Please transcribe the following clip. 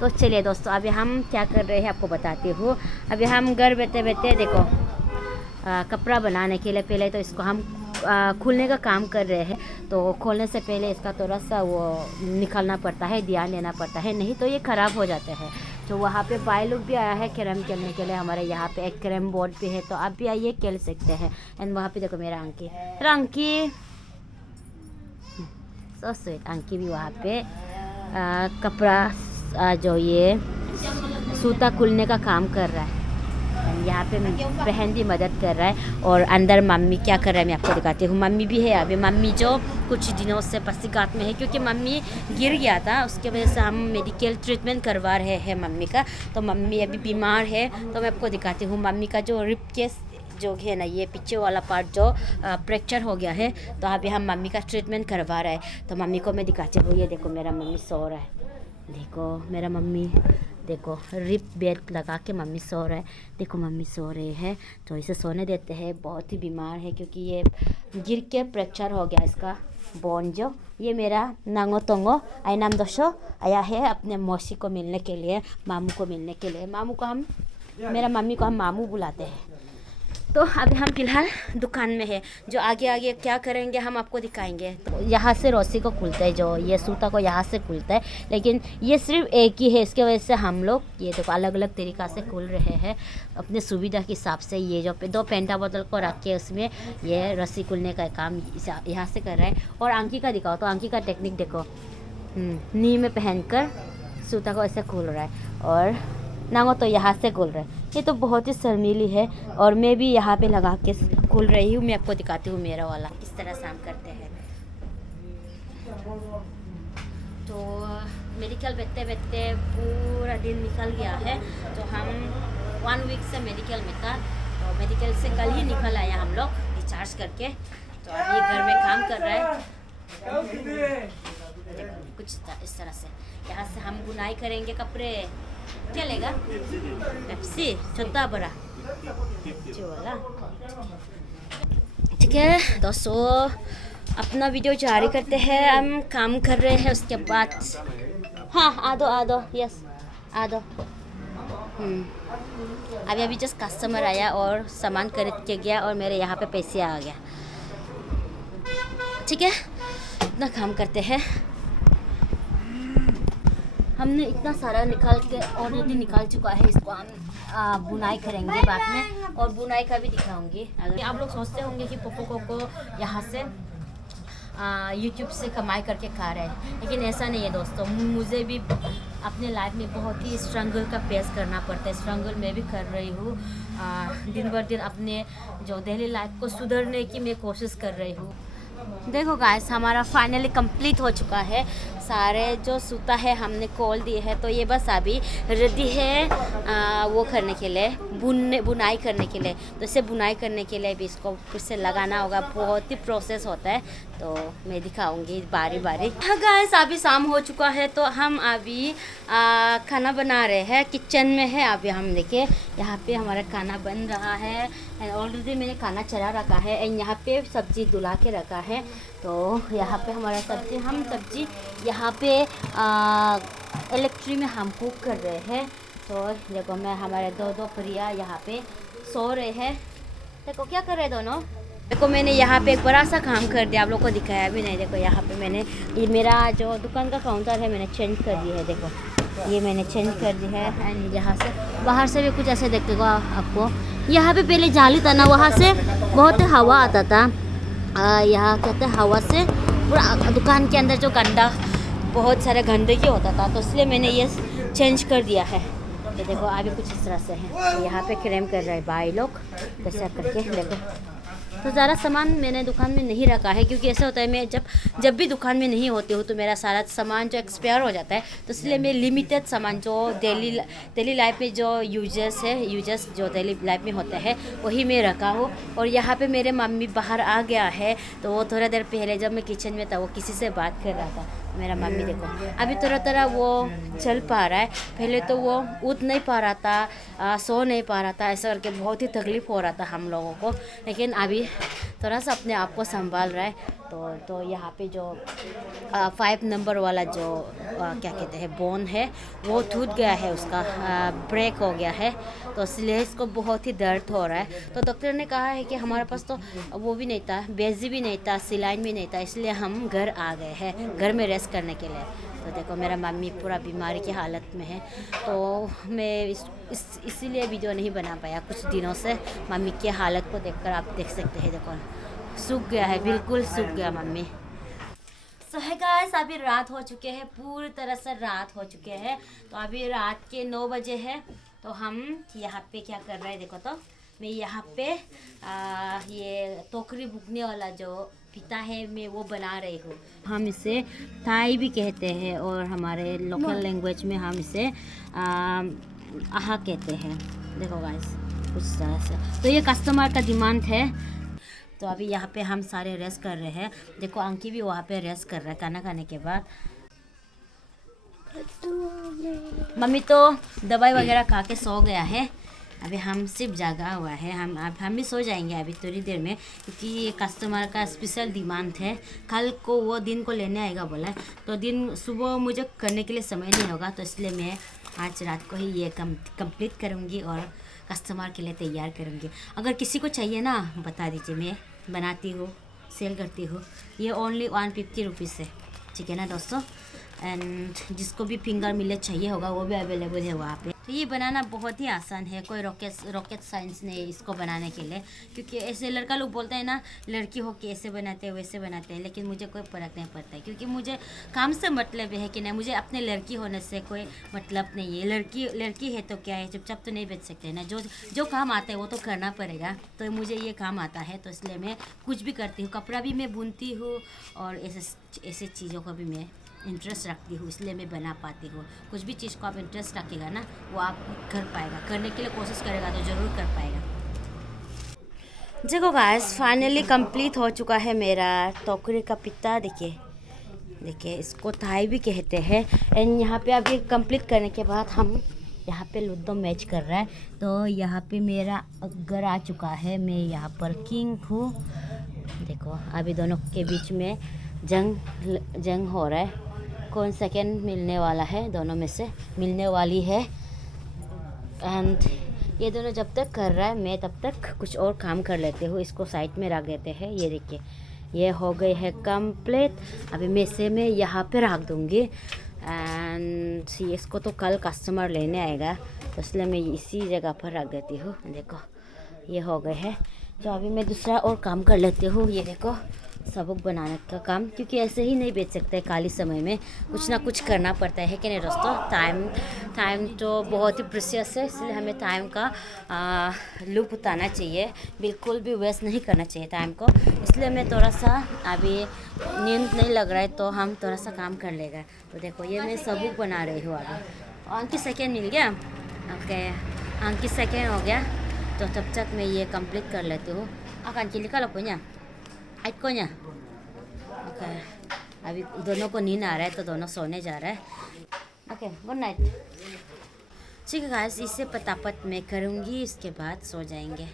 तो चलिए दोस्तों, अभी हम क्या कर रहे हैं आपको बताती हूँ। अभी हम घर बैठे बैठे देखो कपड़ा बनाने के लिए पहले तो इसको हम खोलने का काम कर रहे हैं। तो खोलने से पहले इसका थोड़ा सा वो निकालना पड़ता है, ध्यान देना पड़ता है, नहीं तो ये ख़राब हो जाते हैं। तो वहाँ पे भाई लोग भी आया है कैरम खेलने के लिए। हमारे यहाँ पे एक कैरम बोर्ड पे है, तो आप भी आइए खेल सकते हैं। एंड वहाँ पे देखो मेरा अंकी सो स्वीट। अंकी भी वहाँ पे कपड़ा जो ये सूता खुलने का काम कर रहा है। यहाँ पे बहन भी मदद कर रहा है और अंदर मम्मी क्या कर रहा है मैं आपको दिखाती हूँ। मम्मी भी है अभी। मम्मी जो कुछ दिनों से पासीघाट में है क्योंकि मम्मी गिर गया था, उसके वजह से हम मेडिकल ट्रीटमेंट करवा रहे हैं मम्मी का। तो मम्मी अभी बीमार है। तो मैं आपको दिखाती हूँ मम्मी का जो रिप केस जो है ना, ये पीछे वाला पार्ट जो फ्रैक्चर हो गया है। तो अभी हम मम्मी का ट्रीटमेंट करवा रहे हैं। तो मम्मी को मैं दिखाती हूँ। ये देखो मेरा मम्मी सो रहा है। देखो मेरा मम्मी, देखो रिप बेल्ट लगा के मम्मी सो रहा है। देखो मम्मी सो रहे हैं। तो इसे सोने देते हैं। बहुत ही बीमार है क्योंकि ये गिर के फ्रैक्चर हो गया इसका बोन जो। ये मेरा नांगो तोंगो आइनाम दोशो आया है अपने मौसी को मिलने के लिए, मामू को मिलने के लिए। मामू को हम, मेरा मम्मी को हम मामू बुलाते हैं। तो अभी हम फिलहाल दुकान में है। जो आगे आगे क्या करेंगे हम आपको दिखाएंगे। तो यहाँ से रस्सी को खुलता है, जो ये सूता को यहाँ से खुलता है, लेकिन ये सिर्फ एक ही है। इसके वजह से हम लोग ये देखो अलग अलग तरीक़ा से खुल रहे हैं अपने सुविधा के हिसाब से। ये जो दो पेंटा बोतल को रख के उसमें ये रस्सी खुलने का काम यहाँ से कर रहे हैं। और अंकी का दिखाओ, तो अंकी का टेक्निक देखो, नी में पहन कर सूता को ऐसे खोल रहा है और नांगो तो यहाँ से खोल रहा है। ये तो बहुत ही शर्मीली है और मैं भी यहाँ पे लगा के खोल रही हूँ। मैं आपको दिखाती हूँ मेरा वाला किस तरह से हम करते हैं। तो मेडिकल बैठते बैठते पूरा दिन निकल गया है। तो हम 1 वीक से मेडिकल में था। तो मेडिकल से कल ही निकल आया हम लोग डिस्चार्ज करके। तो अभी घर में काम कर रहा है। देखो कुछ इस तरह से यहाँ से हम बुनाई करेंगे कपड़े। क्या लेगा? पेप्सी छोटा बड़ा जो वाला। ठीक है दोस्तों, अपना वीडियो जारी करते हैं। हम काम कर रहे हैं उसके बाद। हाँ आ दो यस आ दो। अभी जस्ट कस्टमर आया और सामान खरीद के गया और मेरे यहाँ पे पैसे आ गया। ठीक है, इतना काम करते हैं। हमने इतना सारा निकाल के ऑलरेडी निकाल चुका है। इसको हम बुनाई करेंगे बाद में और बुनाई का भी दिखाऊंगी। अगर आप लोग सोचते होंगे कि पोपो को यहाँ से यूट्यूब से कमाई करके खा रहे हैं, लेकिन ऐसा नहीं है दोस्तों। मुझे भी अपने लाइफ में बहुत ही स्ट्रगल का फेस करना पड़ता है। स्ट्रगल मैं भी कर रही हूँ। दिन बर दिन अपने जो डेली लाइफ को सुधरने की मैं कोशिश कर रही हूँ। देखो गाइस, हमारा फाइनली कंप्लीट हो चुका है। सारे जो सूता है हमने खोल दिए हैं। तो ये बस अभी रेडी है वो करने के लिए, बुनाई करने के लिए। तो इसे बुनाई करने के लिए भी इसको फिर से लगाना होगा। बहुत ही प्रोसेस होता है। तो मैं दिखाऊंगी बारी बारी। हाँ गाइस, अभी शाम हो चुका है। तो हम अभी खाना बना रहे हैं, किचन में है अभी हम। देखिए यहाँ पे हमारा खाना बन रहा है। ऑलरेडी मैंने खाना चढ़ा रखा है एंड यहाँ पे सब्जी धुला के रखा है। तो यहाँ पे हमारा सब्जी यहाँ पे इलेक्ट्रिक में हम कुक कर रहे हैं। तो देखो मैं हमारे दो प्रिया यहाँ पे सो रहे हैं। देखो क्या कर रहे दोनों। देखो मैंने यहाँ पे एक बड़ा सा काम कर दिया, आप लोग को दिखाया भी नहीं। देखो यहाँ पे मैंने ये मेरा जो दुकान का काउंटर है मैंने चेंज कर दिया है। देखो ये मैंने चेंज कर दिया है एंड यहाँ से बाहर से भी कुछ ऐसे देखते को आपको। यहाँ पे पहले जाली था ना, वहाँ से बहुत हवा आता था। यहाँ कहते हैं हवा से पूरा दुकान के अंदर जो गंदा, बहुत सारे गंदगी होता था। तो इसलिए मैंने ये चेंज कर दिया है। ये देखो अभी कुछ इस तरह से है। यहाँ पे क्लेम कर रहे हैं भाई लोग ऐसा करके। देखो तो ज़्यादा सामान मैंने दुकान में नहीं रखा है क्योंकि ऐसा होता है मैं जब भी दुकान में नहीं होती हूँ तो मेरा सारा सामान जो एक्सपायर हो जाता है। तो इसलिए मैं लिमिटेड सामान जो डेली लाइफ में जो यूजर्स जो डेली लाइफ में होते हैं वही मैं रखा हूँ। और यहाँ पे मेरे मम्मी बाहर आ गया है। तो वो थोड़ा देर पहले जब मैं किचन में था वो किसी से बात कर रहा था। मेरा मम्मी देखो अभी थोड़ा वो चल पा रहा है। पहले तो वो उठ नहीं पा रहा था, सो नहीं पा रहा था, ऐसा करके बहुत ही तकलीफ़ हो रहा था हम लोगों को। लेकिन अभी थोड़ा सा अपने आप को संभाल रहा है। तो यहाँ पे जो 5 नंबर वाला जो क्या कहते हैं बोन है वो टूट गया है, उसका ब्रेक हो गया है, तो इसलिए इसको बहुत ही दर्द हो रहा है। तो डॉक्टर ने कहा है कि हमारे पास तो वो भी नहीं था, बेजी भी नहीं था, सिलाइन भी नहीं था, इसलिए हम घर आ गए हैं घर में रेस्ट करने के लिए। तो देखो मेरा मम्मी पूरा बीमारी की हालत में है, तो मैं इसीलिए वीडियो नहीं बना पाया कुछ दिनों से। मम्मी की हालत को देखकर आप देख सकते हैं, देखो सूख गया है, बिल्कुल सूख गया मम्मी। सो है गाइस, अभी रात हो चुके हैं, पूरी तरह से रात हो चुके हैं। तो अभी रात के 9 बजे है। तो हम यहाँ पे क्या कर रहे हैं देखो, तो मैं यहाँ पे ये टोकरी बुकने वाला जो पिता है मैं वो बना रही हूँ। हम इसे थाई भी कहते हैं और हमारे लोकल लैंग्वेज में हम इसे आहा कहते हैं। देखो गाइस कुछ तरह से। तो ये कस्टमर का डिमांड है। तो अभी यहाँ पे हम सारे रेस्ट कर रहे हैं। देखो अंकी भी वहाँ पे रेस्ट कर रहा है खाना खाने के बाद। मम्मी तो दवाई वगैरह खा के सो गया है, अभी हम सिर्फ जागा हुआ है। हम भी सो जाएंगे अभी थोड़ी देर में, क्योंकि ये कस्टमर का स्पेशल डिमांड है। कल को वो दिन को लेने आएगा बोला है, तो दिन सुबह मुझे करने के लिए समय नहीं होगा, तो इसलिए मैं आज रात को ही ये कंप्लीट करूँगी और कस्टमर के लिए तैयार करूँगी। अगर किसी को चाहिए ना बता दीजिए, मैं बनाती हूँ, सेल करती हूँ। ये ओनली 150 रुपीज़ है, ठीक है ना दोस्तों। एंड जिसको भी फिंगर मिलेट चाहिए होगा वो भी अवेलेबल है वहाँ पे। तो ये बनाना बहुत ही आसान है, कोई रॉकेट साइंस नहीं है इसको बनाने के लिए। क्योंकि ऐसे लड़का लोग बोलते हैं ना लड़की हो के ऐसे बनाते हैं वैसे बनाते हैं, लेकिन मुझे कोई फ़र्क नहीं पड़ता है, क्योंकि मुझे काम से मतलब है कि नहीं, मुझे अपने लड़की होने से कोई मतलब नहीं है। लड़की है तो क्या है, चुपचाप तो नहीं बेच सकते ना, जो काम आता है वो तो करना पड़ेगा। तो मुझे ये काम आता है, तो इसलिए मैं कुछ भी करती हूँ। कपड़ा भी मैं बुनती हूँ और ऐसे चीज़ों को भी मैं इंटरेस्ट रखती हूँ, इसलिए मैं बना पाती हूँ। कुछ भी चीज़ को आप इंटरेस्ट रखेगा ना वो आप कर पाएगा, करने के लिए कोशिश करेगा तो ज़रूर कर पाएगा। देखो गाइस फाइनली कंप्लीट हो चुका है मेरा टोकरी का पिता। देखिए इसको थाई भी कहते हैं। एंड यहाँ पे अभी कंप्लीट करने के बाद हम यहाँ पे लूडो मैच कर रहा है। तो यहाँ पे मेरा घर आ चुका है, मैं यहाँ पर किंग हूँ। देखो अभी दोनों के बीच में जंग हो रहा है, कौन सेकंड मिलने वाला है, दोनों में से मिलने वाली है। एंड ये दोनों जब तक कर रहा है मैं तब तक कुछ और काम कर लेते हूँ, इसको साइड में रख देते हैं। ये देखिए ये हो गई है कंप्लीट। अभी मैं इसे यहाँ पे रख दूँगी। एंड इसको तो कल कस्टमर लेने आएगा, तो इसलिए मैं इसी जगह पर रख देती हूँ। देखो ये हो गए है। तो अभी मैं दूसरा और काम कर लेती हूँ। ये देखो सबक बनाने का काम, क्योंकि ऐसे ही नहीं बेच सकते, खाली समय में कुछ ना कुछ करना पड़ता है कि नहीं दोस्तों। टाइम तो बहुत ही प्रेशियस है, इसलिए हमें टाइम का लुत्फ उठाना चाहिए, बिल्कुल भी वेस्ट नहीं करना चाहिए टाइम को। इसलिए मैं थोड़ा सा अभी नींद नहीं लग रहा है तो हम थोड़ा सा काम कर लेगा। तो देखो ये मैं सबक बना रही हूँ अभी। अंकी सेकेंड मिल गया, ओके अंकी सेकेंड हो गया। तो तब तक मैं ये कंप्लीट कर लेती हूँ। akan cili kalau punya को nya ओके। अभी दोनों को नींद आ रहा है तो दोनों सोने जा रहा है। Okay good night. ठीक है गाइस, इससे पतापत मैं करूँगी, इसके बाद सो जाएंगे।